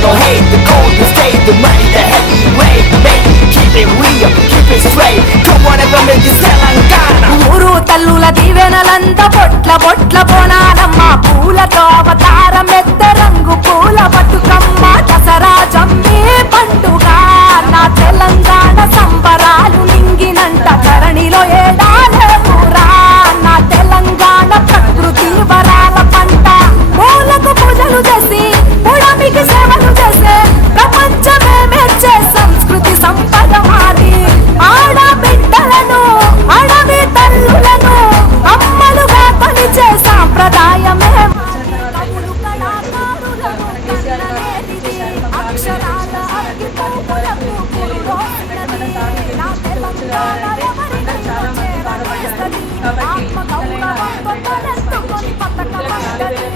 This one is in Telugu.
no hate, the cold will stay, the money, the heavyweight. Make it, keep it real, keep it straight. Come on and make this Telangana. ఊరు తల్లుల దీవెనలంత బొట్ల బొట్ల బోనాలమ్మ పూలతో అవతారం ఎత్త రంగు పూల బతుకమ్మ దసరా జమ్మి పండుగ నా తెలంగాణ సంబరాలు నింగినంట ధరణిలో ఏడాలే పూరా నా తెలంగాణ ప్రకృతి వరాల పంట పూలకు పూజలు చేసి పుడమికి సేవలు చేసే ప్రపంచమే మెచ్చే సంస్కృతి సంపద మాది ఆడబిడ్డలను అడవి తల్లులను అమ్మలుగా కొలిచే సాంప్రదాయమే కవులు కళాకారులను కన్ననేటిది అక్షరాల అగ్గిపువ్వులకు పురుడోసినది నా తెలంగాణ ఎవరినైనా చేరవేస్తది ఆత్మగౌరవంతో తలెత్తుకొని బతకమంటది